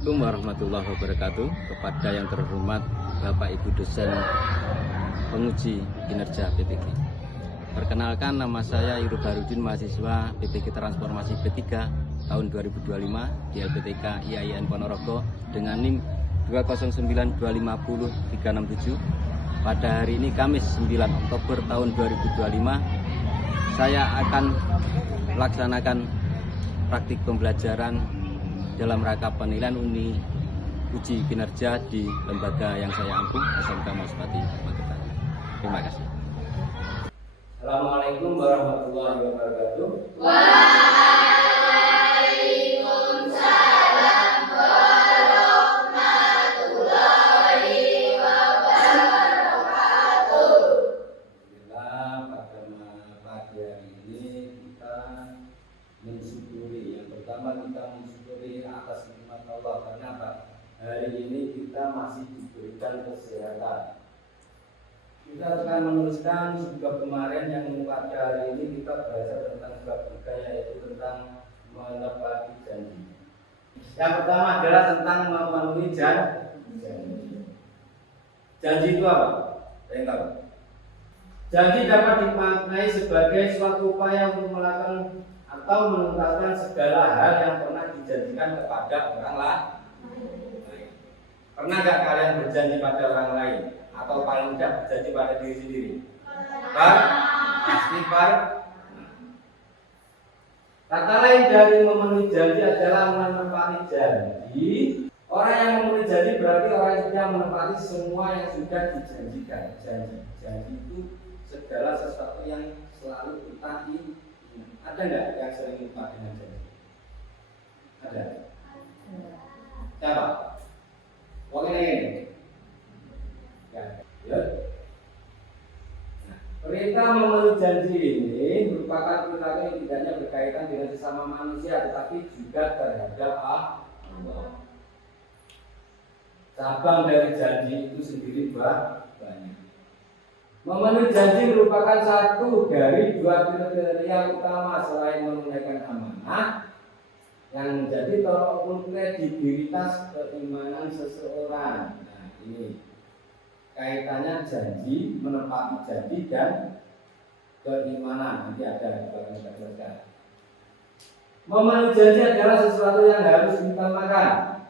Assalamualaikum warahmatullahi wabarakatuh. Kepada yang terhormat Bapak Ibu dosen penguji kinerja PTG. Perkenalkan, nama saya Yuru Barudin, mahasiswa PTG Transformasi B3 tahun 2025 di LPTK IAIN Ponorogo dengan NIM 209250367. Pada hari ini Kamis 9 Oktober tahun 2025, saya akan melaksanakan praktik pembelajaran dalam rangka penilaian uji kinerja di lembaga yang saya ampuh, SMK Maspati Magetan. Terima kasih. Assalamualaikum warahmatullahi wabarakatuh. Waalaikumsalam warahmatullahi wabarakatuh. Alhamdulillah, pada pagi hari ini kita mensyukuri. Yang pertama, kita mensyukuri atas nikmat Allah. Karena apa? Hari ini kita masih diberikan kesehatan. Kita akan meneruskan bab kemarin yang pada hari ini kita bahas tentang bab 3, yaitu tentang menepati janji. Yang pertama adalah tentang memenuhi janji. Janji itu apa? Saya tahu. Janji dapat dimaknai sebagai suatu upaya untuk melakukan atau menuntaskan segala hal yang pernah dijanjikan kepada orang lain. Pernah nggak kalian berjanji pada orang lain? Atau paling tidak berjanji pada diri sendiri? Pasti pernah. Kata lain dari memenuhi janji adalah menepati janji. Orang yang memenuhi janji berarti orang yang sudah menepati semua yang sudah dijanjikan. Janji itu segala sesuatu yang selalu kita ingat. Ada nggak yang sering lupa dengan janji? Ada. Siapa? Wong ini. Ya. Nah, perintah memenuhi janji ini merupakan perilaku yang tidak hanya berkaitan dengan sesama manusia, tetapi juga terhadap Allah. Cabang dari janji itu sendiri banyak. Memenuhi janji merupakan satu dari dua kriteria utama selain menunaikan amanah yang menjadi tolak ukur kredibilitas keimanan seseorang. Nah, ini kaitannya janji, menepati janji dan keimanan. Nanti ada di bagian kita. Memenuhi janji adalah sesuatu yang harus diutamakan.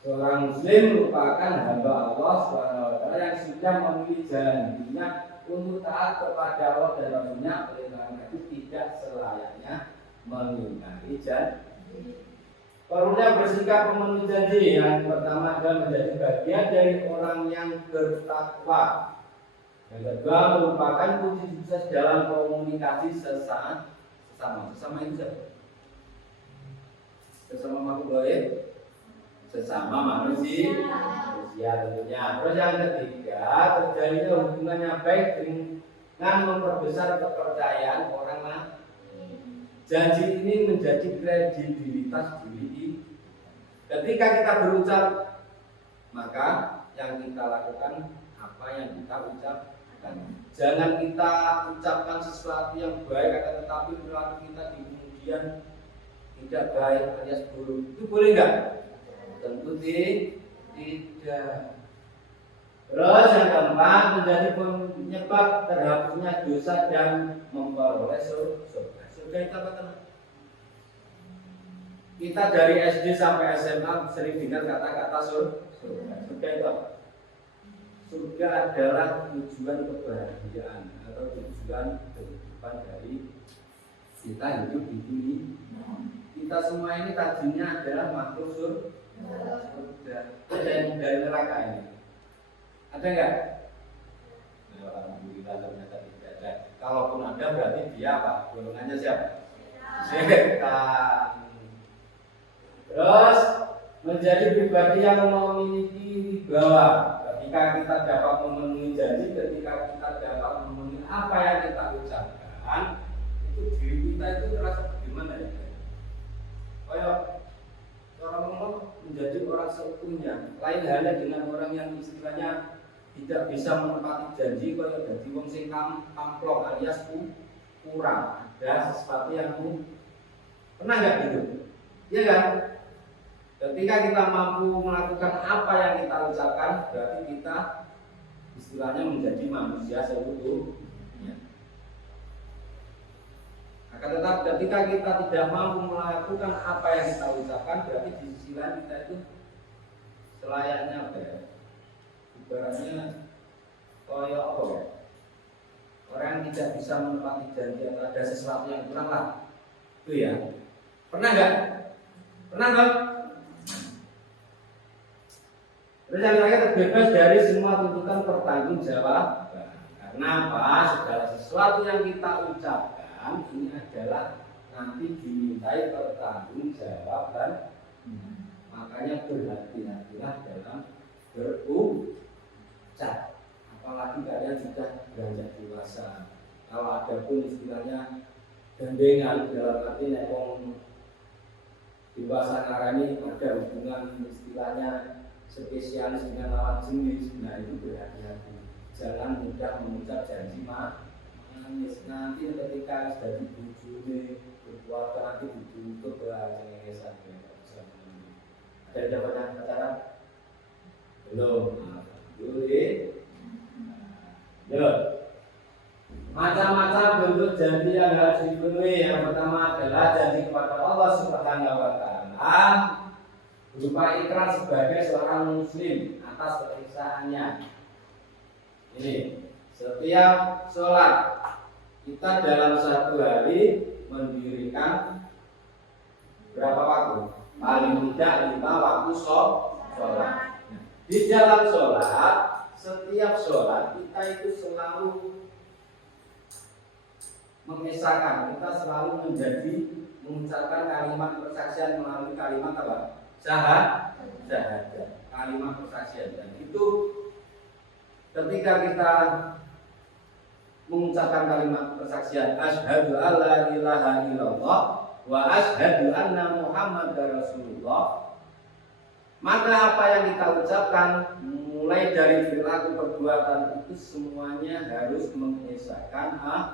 Seorang muslim merupakan hamba Allah SWT yang sudah memenuhi janjinya untuk taat kepada Allah dan Rasulnya. Oleh karena itu tidak selayaknya mengingkari janji. Perlunya bersikap memenuhi janji. Yang pertama adalah menjadi bagian dari orang yang bertakwa. Yang kedua merupakan kunci sukses dalam komunikasi sesama itu siapa? Sesama makhluk gaib, sesama manusia tentunya. Terus yang ketiga, terjadinya hubungannya baik dengan memperbesar kepercayaan orang lain. Janji ini menjadi kredibilitas diri. Ketika kita berucap, maka yang kita lakukan apa yang kita ucapkan. Jangan kita ucapkan sesuatu yang baik akan tetapi perilaku kita di kemudian tidak baik alias buruk. Itu boleh nggak? Tentu tidak. Terus yang keempat, menjadi penyebab terhapusnya dosa dan memperoleh surga. Surga itu apa teman? Kita dari SD sampai SMA sering dengar kata-kata surga. Surga itu apa? Surga adalah tujuan kebahagiaan atau tujuan kehidupan dari kita hidup di bumi. Kita semua ini tadinya adalah makhluk surga. Ada yang dari neraka ini? Ada nggak? Alhamdulillah ternyata tidak ada. Kalaupun ada berarti dia apa? Golongannya siapa? Setan. Terus menjadi pribadi yang memiliki wibawa. Ketika kita dapat memenuhi janji, ketika kita dapat memenuhi apa yang kita ucapkan, itu diri kita itu terasa bagaimana ya? Kayak orang ngomong menjadi orang seutuhnya. Lain halnya dengan orang yang istilahnya tidak bisa menepati janji, kalau jadi wong sing kamplong alias kurang. Ada sesuatu yang pernah nggak gitu? Iya kan? Ketika kita mampu melakukan apa yang kita ucapkan, berarti kita istilahnya menjadi manusia seutuhnya. Akan tetapi ketika kita tidak mampu melakukan apa yang kita ucapkan, berarti di sisi lain kita itu selayaknya apa ya? Ibaratnya koyok apa ya? Orang yang tidak bisa menepati janji atau ada sesuatu yang kurang lah. Itu ya. Pernah nggak? Pernah nggak? Terus yang terakhir, terbebas dari semua tuntutan pertanggungjawaban. Karena apa? Segala sesuatu yang kita ucapkan ini adalah nanti dimintai pertanggungjawaban. Makanya berhati-hatilah dalam berucap. Apalagi kalian sudah beranjak dewasa. Kalau ada pun istilahnya gandengan dalam arti nekong dewasa ngarani ada hubungan istilahnya spesialis dengan lawan jenis. Nah itu berhati-hati, jangan mudah mengucap janji manis. Nanti ketika sudah dibujuni berkeluarga nanti ditutup cengengesan. Ada jawaban pacaran? Belum. Yo. Macam-macam bentuk janji yang harus dipenuhi. Yang pertama adalah janji kepada Allah Subhanahu wa taala berupa ikrar sebagai seorang muslim atas keiksaannya. Ini setiap sholat kita dalam satu hari mendirikan berapa waktu? Paling tidak 5 waktu sholat. Di dalam sholat, setiap sholat kita itu selalu mengisahkan, kita selalu mengucapkan kalimat persaksian melalui kalimat apa? Syahadat, kalimat persaksian. Dan itu ketika kita mengucapkan kalimat persaksian asyhadu alla ilaha illallah wa asyhadu anna muhammadar rasulullah, maka apa yang kita ucapkan mulai dari perilaku perbuatan itu semuanya harus mengesahkan Allah.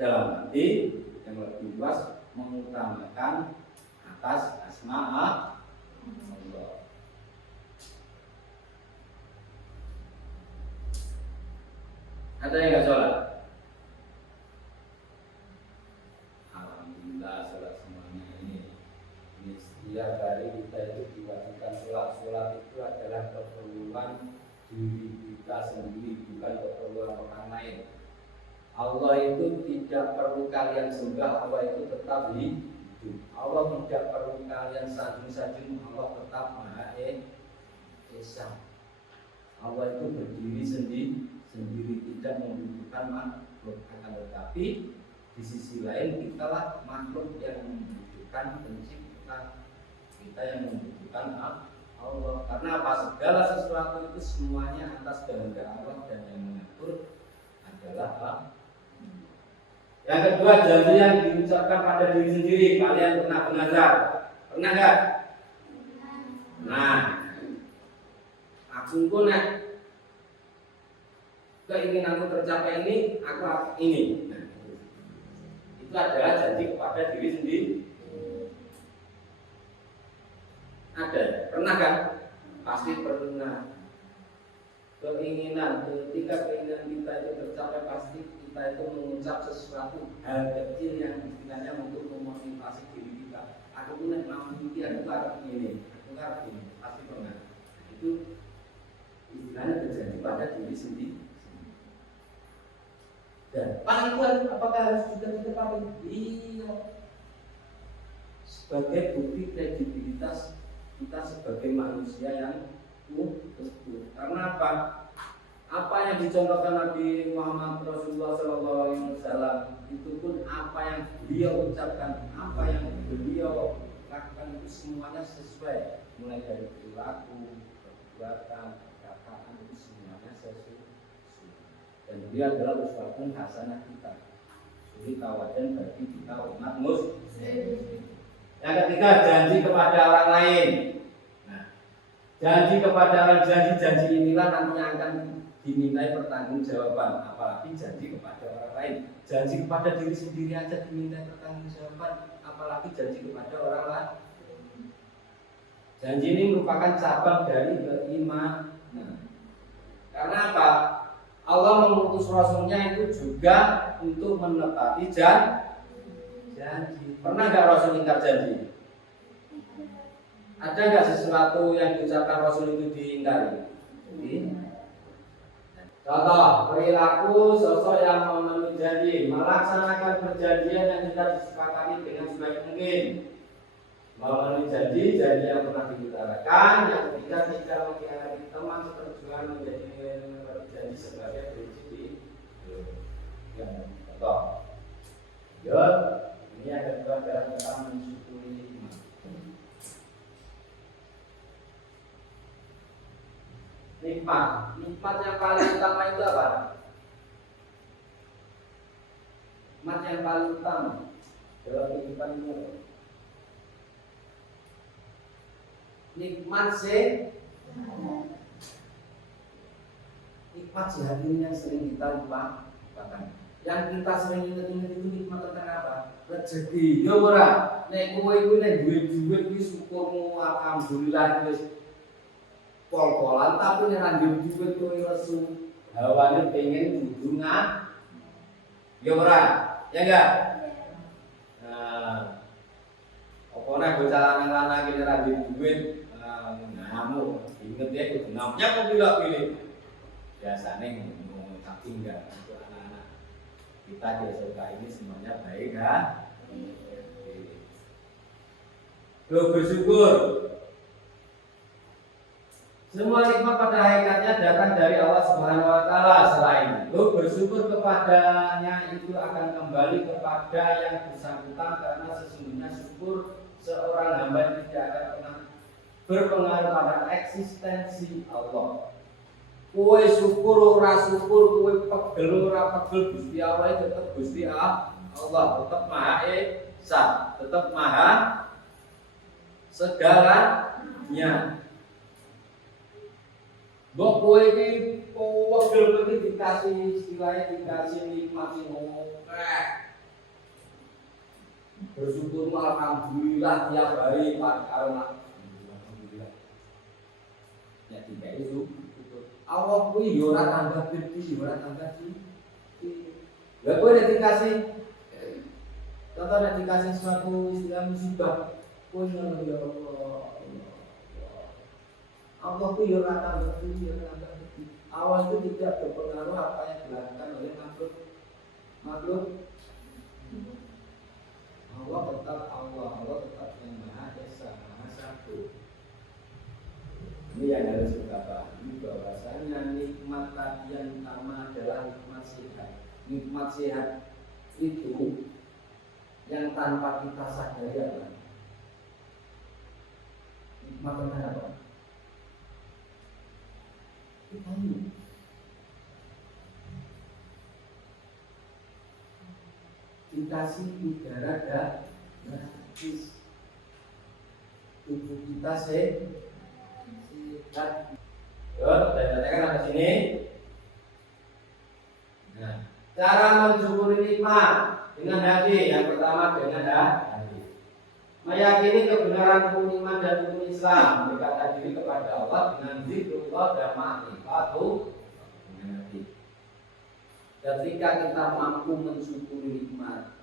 Dalam arti yang lebih luas mengutamakan atas asma Allah. Ada yang nggak sholat? Alhamdulillah sholat semuanya ini. Setiap hari kita itu diwajibkan sholat. Sholat itu adalah keperluan diri kita sendiri, bukan keperluan orang lain. Allah itu tidak perlu kalian sembah, Allah itu tetap hidup. Allah tidak perlu kalian sanjung-sanjung, Allah tetap Maha Esa. Allah itu berdiri sendiri, tidak membutuhkan makhluk. Akan tetapi di sisi lain kitalah makhluk yang membutuhkan pencipta, kita yang membutuhkan Allah. Karena apa? Segala sesuatu itu semuanya atas kehendak Allah, dan yang mengatur adalah Allah. Yang kedua, janji yang diucapkan pada diri sendiri. Kalian pernah belajar? Pernah nggak? Nah, aku pun keinginanku tercapai ini, aku ini. Nah, itu adalah janji kepada diri sendiri. Ada? Pernah kan? Pasti pernah. Ketika keinginan kita itu tercapai, pasti kita itu mengucap sesuatu hal kecil yang istilahnya untuk memotivasi diri kita. Aku punya mampu aku harus ini, aku harus ini, pasti pernah. Itu istilahnya berjanji pada diri sendiri. Dan paling kuat, apakah harus juga ditepati? Iya. Sebagai bukti kredibilitas kita sebagai manusia yang tersebut. Karena apa? Apa yang dicontohkan Nabi Muhammad Rasulullah SAW itu pun apa yang beliau ucapkan, apa yang beliau lakukan itu semuanya sesuai, mulai dari perilaku, perbuatan, perkataan itu semuanya sesuai. Dan beliau adalah uswatun hasanah kita, suri tawadan bagi kita umat muslim. Yang ketiga, janji kepada orang lain. Nah, janji kepada orang, janji inilah nantinya akan dimintai pertanggungjawaban, apalagi janji kepada orang lain. Janji kepada diri sendiri aja dimintai pertanggungjawaban, apalagi janji kepada orang lain. Janji ini merupakan cabang dari keimanan. Karena apa? Allah mengutus Rasulnya itu juga untuk menepati janji. Pernah nggak Rasul ingkar janji? Ada nggak sesuatu yang diucapkan Rasul itu diingkari? Contoh, perilaku sosok yang memenuhi janji, melaksanakan perjanjian yang sudah disepakati dengan sebaik mungkin, memenuhi janji yang pernah diutarakan, yang ketiga tidak mengkhianati teman seperjuangan menjadi janji sebagai prinsip yang contoh. Ini ada dua cara tentang mensyukuri nikmat. Nikmat yang paling utama itu apa? Nikmat yang paling utama dalam kehidupan ini apa? Nikmat sehat ini yang sering kita lupakan. Yang kita sering ingat-ingat itu nikmat tentang apa? Rezeki. Ya ora, nek kowe iku nek duwe-duwe iki syukurmu alhamdulillah wis pol-polan, tapi nek ra duwe duwe kowe lesu hawane pengen dudungan. Ya ora, ya enggak? Nah, apa nek bocah lanang-lanang iki ra duwe duit, ngamuk, inget ya kudu namanya kok pilih. Biasanya ngomong tapi enggak untuk anak-anak kita di SOK ini semuanya baik kan? Lo bersyukur. Semua nikmat pada hakikatnya datang dari Allah Subhanahu wa taala. Selain lo bersyukur kepadanya itu akan kembali kepada yang bersangkutan, karena sesungguhnya syukur seorang hamba tidak akan pernah berpengaruh pada eksistensi Allah. Kowe syukur ora syukur, kowe pegel ora pegel, Gusti Allah tetap Gusti Allah, tetap Maha Esa, tetap Maha segalanya. Mbok kowe iki pegel iki dikasih istilahnya dikasih nikmat sing akeh. Bersyukur alhamdulillah tiap hari Pak karena alhamdulillah. Ya tidak itu. Allah kuwi yo ora tambah gede, ora tambah cilik. Lah kowe nek dikasih contoh nek dikasih suatu istilah musibah, kowe ngono ya Allah. Allah kuwi yo ora tambah gede, ora tambah gede. Allah itu tidak berpengaruh apa yang dilakukan oleh makhluk. Allah tetap Allah tetap yang Maha Esa, Maha Satu. Ini yang harus kita pahami, bahwasanya nikmat tadi yang utama adalah nikmat sehat. Nikmat sehat itu yang tanpa kita sadari apa? Nikmat tentang apa? Kita ini dikasih udara gratis, tubuh kita sehat. Tanda-tandakan sampai sini. Nah, cara mensyukuri nikmat dengan hati. Yang pertama dengan hati. Meyakini kebenaran hukum iman dan hukum Islam, mendekatkan diri kepada Allah dengan zikrullah dan ma'rifatullah dengan hati. Ketika kita mampu mensyukuri nikmat,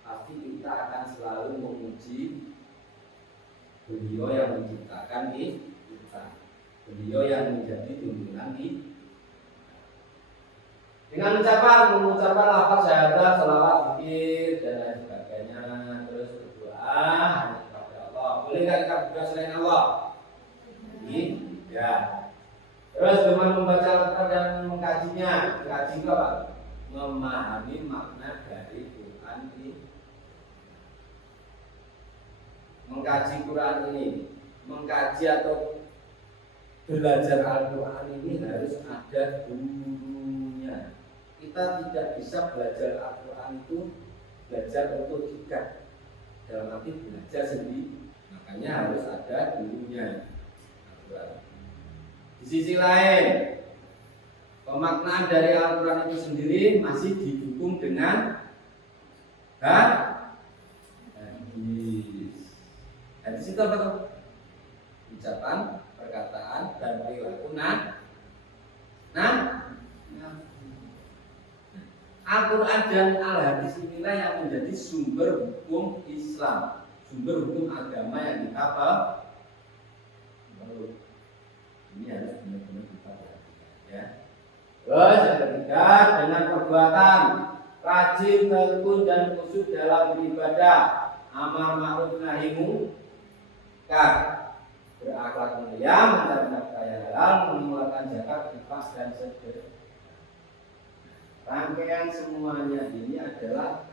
pasti kita akan selalu memuji Beliau yang menciptakan kita. Beliau yang menjadi tuntunan kita. Dengan mengucapkan lafaz syahadat, selawat, zikir dan lain sebagainya, terus berdoa hanya kepada Allah. Boleh nggak kita berdoa selain Allah? Ya. Terus dengan membaca Al-Quran dan mengkajinya. Mengkaji itu apa? Memahami makna dari Quran ini. Mengkaji Quran ini, mengkaji atau belajar Al-Quran ini harus ada gurunya. Kita tidak bisa belajar Al-Quran itu belajar untuk kita, dalam arti belajar sendiri. Makanya harus ada gurunya. Di sisi lain, pemaknaan dari Al-Quran itu sendiri masih didukung dengan hati. situ apa tuh? Ucapan, perkataan, dan perilaku. Al-Quran dan Al-Hadis inilah yang menjadi sumber hukum Islam, sumber hukum agama yang kita perlu. Ini harus benar-benar kita perhatikan, ya. Terus yang ketiga, dengan perbuatan rajin, tekun, dan khusyuk dalam beribadah, amar ma'ruf nahi munkar, berakhlak mulia, mencari nafkah yang halal, mengeluarkan zakat, infak, dan sedekah. Rangkaian semuanya ini adalah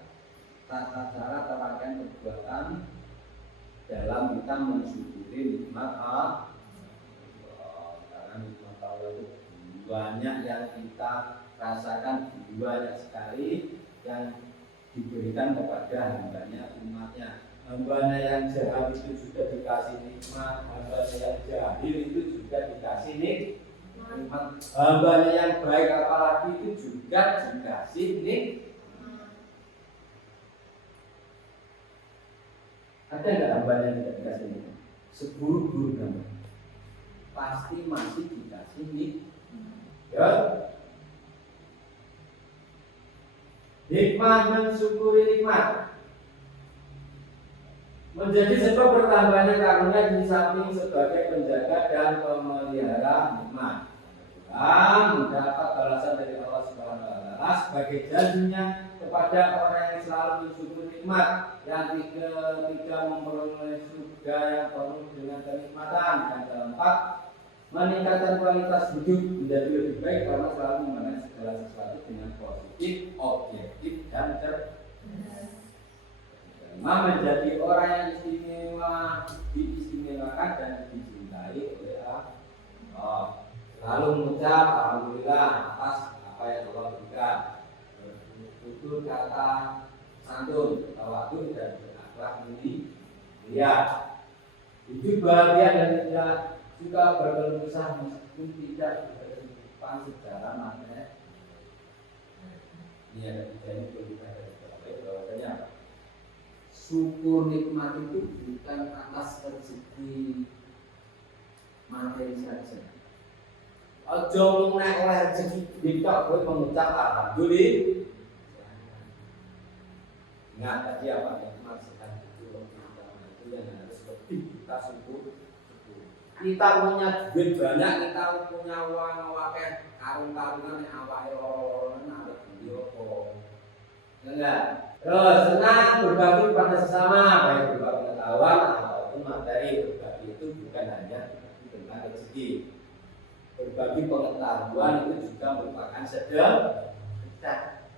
tata cara rangkaian perbuatan dalam kita mensyukuri nikmat Allah. Karena nikmat Allah itu banyak yang kita rasakan, banyak sekali yang diberikan kepada hambanya, umatnya. Hambanya yang jahat itu juga dikasih nikmat, hambanya yang jahil itu juga dikasih nikmat. Hambanya yang baik apalagi itu juga dikasih nikmat. Ada nggak hambanya yang tidak dikasih nikmat? Seburuk-buruk hamba pasti masih dikasih nikmat. Ya. Hikmah mensyukuri nikmat menjadi sebab bertambahnya karunia di samping sebagai penjaga dan pemelihara nikmat. Mendapat balasan dari Allah Subhanahu wa taala sebagai janjinya kepada orang yang selalu mensyukur nikmat, yang ketiga memperoleh surga yang penuh dengan kenikmatan, yang keempat meningkatkan kualitas hidup menjadi lebih baik karena selalu memandang segala sesuatu dengan positif, objektif, dan cerdas. Menjadi orang yang istimewa, diistimewakan dan dicintai oleh Allah. Lalu mengucap alhamdulillah atas apa yang Allah berikan, bertutur kata santun, tawadhu, dan berakhlak mulia, hidup bahagia dan tidak suka berkeluh kesah meskipun tidak berkehidupan secara materi. Ini ada tiga ini perlu kita garis bahwasanya syukur nikmat itu bukan atas rezeki materi saja. Ojo naik oleh rezeki kita boleh mengucap alhamdulillah. Ingat tadi apa nikmat sedang itu yang harus lebih kita syukur. Kita punya duit banyak, kita punya uang wakil karung-karungan yang awake loro-loronen ada video kok. Enggak. Terus senang berbagi pada sesama, baik berupa pengetahuan ataupun materi. Berbagi itu bukan hanya tentang rezeki. Berbagi pengetahuan itu juga merupakan sedekah.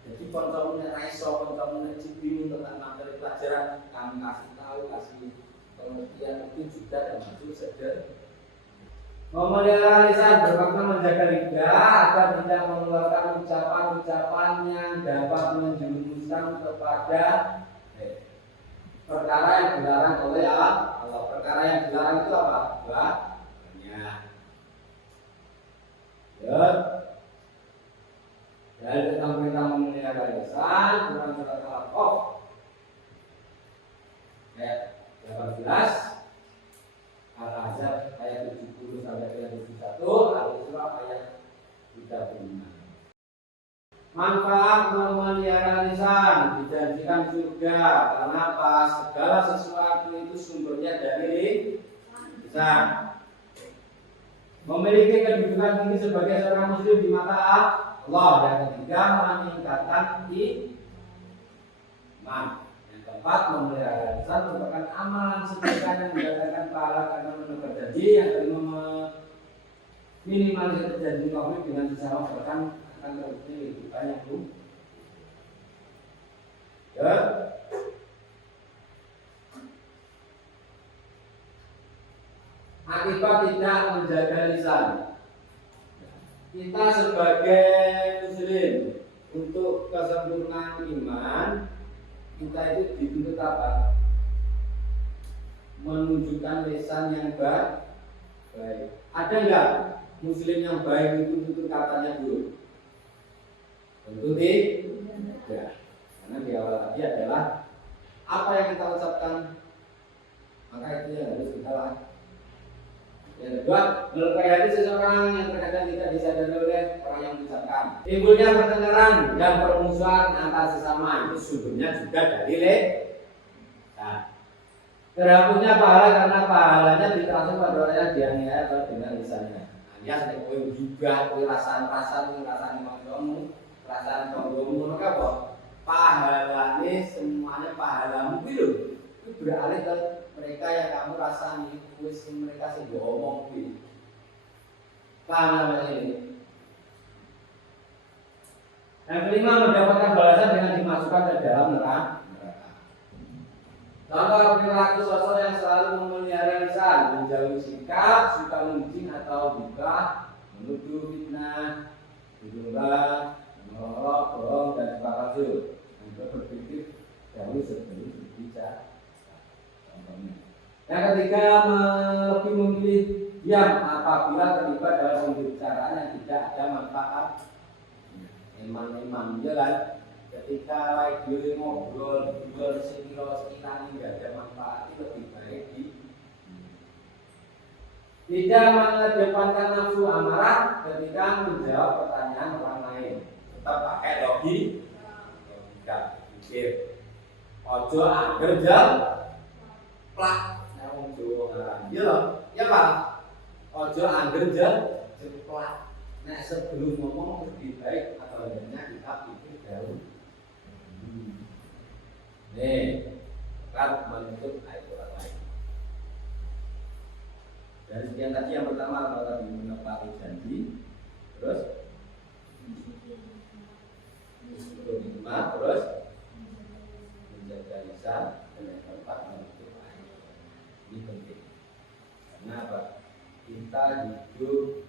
Jadi koncomu nek iso, koncomu nek bingung tentang materi pelajaran, kamu kasih tahu, kasih pengertian itu juga termasuk sedekah. Memelihara lisan bermakna menjaga lidah agar tidak mengeluarkan ucapan-ucapan yang dapat menjerumuskan kepada perkara yang dilarang oleh Allah. Perkara yang dilarang itu apa? Banyak. Ya. Dari tentang perintah memelihara lisan, Quran surat Al-Qaf ayat 18. Al-Ahzab ayat 70 sampai 71, Al-Isra ayat 35. Manfaat memelihara lisan dijanjikan surga karena apa? Segala sesuatu itu sumbernya dari lisan. Memiliki kedudukan tinggi sebagai seorang muslim di mata Allah. Yang ketiga, meningkatkan iman. Keempat, memelihara lisan merupakan amalan sedekah yang mendatangkan pahala karena menepati janji. Yang kelima, minimalisir janji konflik dengan sesama bahkan akan terbukti lebih banyak tuh. Ya. Akibat tidak menjaga lisan. Kita sebagai muslim untuk kesempurnaan iman kita itu dituntut apa? Menunjukkan lisan yang baik. Ada enggak muslim yang baik itu tutur katanya buruk? Tentu tidak. Karena di awal tadi adalah apa yang kita ucapkan, Maka itu yang harus kita lakukan. Yang kedua, melukai hati seseorang yang terkadang tidak disadari oleh orang yang mengucapkan. Timbulnya pertengkaran dan permusuhan antar sesama itu sumbernya juga dari lisan. Terhapusnya pahala karena pahalanya ditransfer pada orang yang dianiaya atau dengan lisannya. Alias nek kowe juga kowe rasan-rasan mangsamu, rasan tonggomu ngono ka apa? Pahalane semuanya pahalamu kuwi lho. Itu beralih ke mereka yang kamu rasani, wis mereka sing ngomong kuwi. Paham namanya ini? Yang kelima, mendapatkan balasan dengan dimasukkan ke dalam neraka. Contoh perilaku sosok yang selalu memelihara lisan, menjauhi sikap, suka mungkin atau buka, menuduh fitnah, berdoa, menolak, bohong, dan palsu. Untuk berpikir jauh sebelum berbicara. Yang ketiga, lebih memilih diam apabila terlibat dalam pembicaraan yang tidak ada manfaat. Emang ya kan, ketika lagi ngobrol sekiranya tidak ada manfaat, itu lebih baik tidak mengedepankan nafsu amarah ketika menjawab pertanyaan orang lain. Tetap pakai logika, pikir. Ojo angger jam plak. Iya loh, ya Pak. Ojo angger jeplak. Nek sebelum ngomong lebih baik atau hendaknya kita pikir dahulu. Nih, kan menutup ayat orang lain. Dari sekian tadi yang pertama adalah tadi menepati janji, terus terus menjaga lisan dan yang keempat menutup ayat. Ini penting. Karena apa? Kita hidup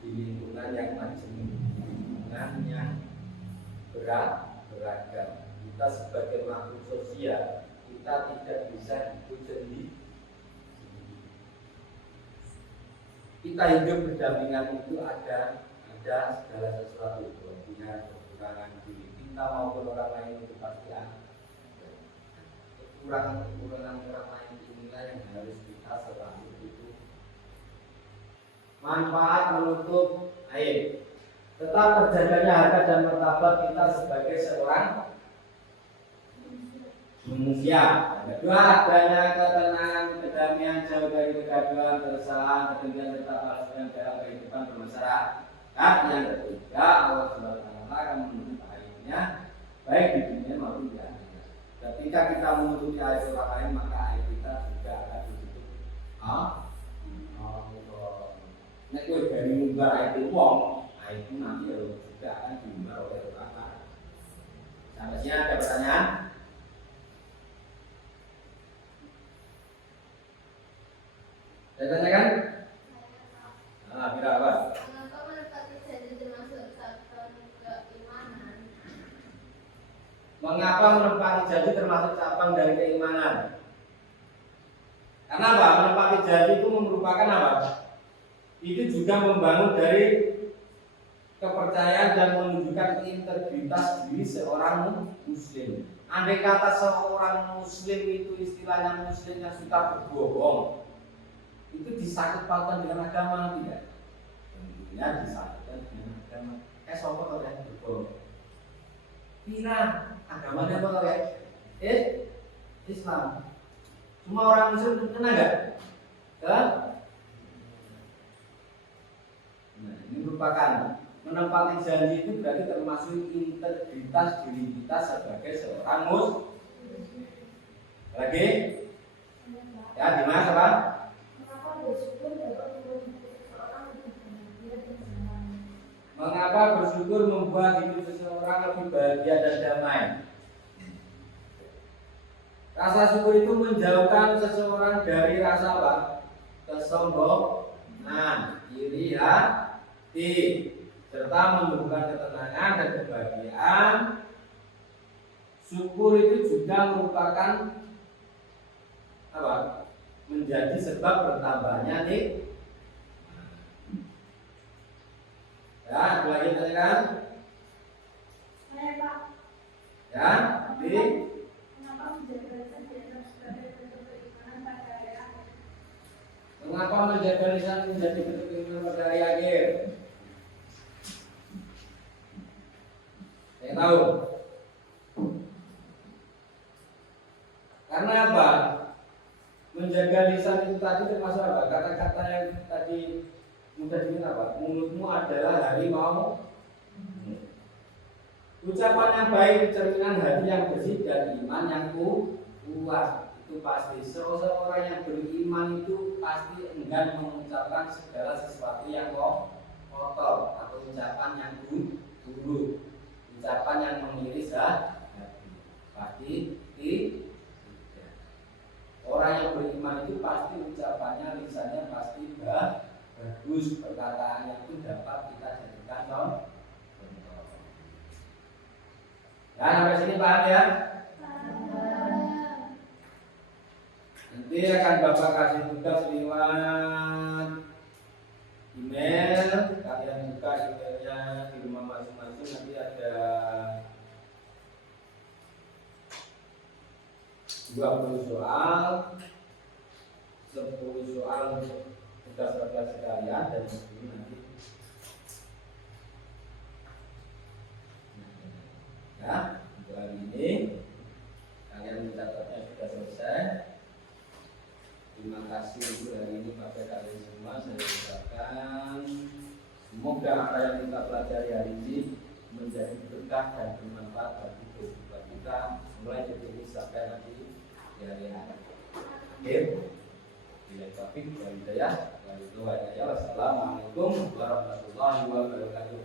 di lingkungan yang macam, lingkungan yang beragam. Kita sebagai makhluk sosial, kita tidak bisa hidup sendiri. Kita hidup berdampingan itu ada segala sesuatu, kelebihan, kekurangan diri kita maupun orang lain itu pasti ada. Kekurangan orang lain inilah yang harus kita selalu itu. Manfaat menutup aib. Tetap terjaganya harga dan martabat kita sebagai seorang manusia. Kedua, adanya ketenangan, kedamaian, jauh dari kegaduhan, keresahan, ketinggian serta palsuan dalam kehidupan bermasyarakat. Yang ketiga, Allah SWT akan menutup aibnya baik di dunia maupun di akhirat. Ketika kita menutupi aib orang lain, maka aib kita juga akan ditutup. Nek kowe dari mungkar aib wong, aib nanti juga akan diumbar oleh orang lain. Sampai sini ada pertanyaan? Saya tanyakan? Kira apa? Mengapa menepati janji termasuk cabang keimanan? Mengapa menepati janji termasuk cabang dari keimanan? Karena apa? Menepati janji itu merupakan apa? Itu juga membangun dari kepercayaan dan menunjukkan integritas diri seorang muslim. Andai kata seorang muslim itu istilahnya muslim yang suka berbohong, itu disangkut pautkan dengan agama tidak? Tentunya disangkutkan dengan agama. Sopo to ya berbohong. Kira agamanya apa to ya? Islam. Semua orang muslim kena enggak? Nah, ini merupakan menempati janji itu berarti termasuk integritas diri kita sebagai seorang muslim. Lagi? Ya, gimana Pak? Mengapa bersyukur membuat hidup seseorang lebih bahagia dan damai? Rasa syukur itu menjauhkan seseorang dari rasa apa? Kesombongan, iri hati, serta menumbuhkan ketenangan dan kebahagiaan. Syukur itu juga merupakan apa? Menjadi sebab bertambahnya nih. Ya, lagi tadi kan? Pak. Ya, di. Kenapa menjaga lisan tidak sebagai menjaga lisan menjadi bentuk ilmu pada hari akhir? Saya tahu. Karena apa? Menjaga lisan itu tadi termasuk apa? Kata-kata yang tadi mudah diingat apa? Mulutmu adalah harimau. Ucapan yang baik cerminan hati yang bersih dan iman yang kuat. Itu pasti. Seorang yang beriman itu pasti enggan mengucapkan segala sesuatu yang kotor atau ucapan yang buruk, ucapan yang mengiris hati. Pasti tidak. Orang yang beriman itu pasti ucapannya, lisannya pasti bagus, perkataannya itu dapat kita jadikan contoh. Ya, sampai sini paham ya? Nanti akan Bapak kasih tugas lewat email. Kalian buka emailnya di rumah masing-masing. Nanti ada 20 soal, 10 soal untuk tugas sekalian dan ini nanti. Ya, untuk hari ini kalian mencatatnya sudah selesai. Terima kasih untuk hari ini pada kalian semua. Saya ucapkan semoga apa yang kita pelajari hari ini menjadi berkah dan bermanfaat bagi kehidupan kita mulai dari ini sampai nanti di hari akhir. Oke, bila topik dari saya, Wassalamualaikum warahmatullahi wabarakatuh.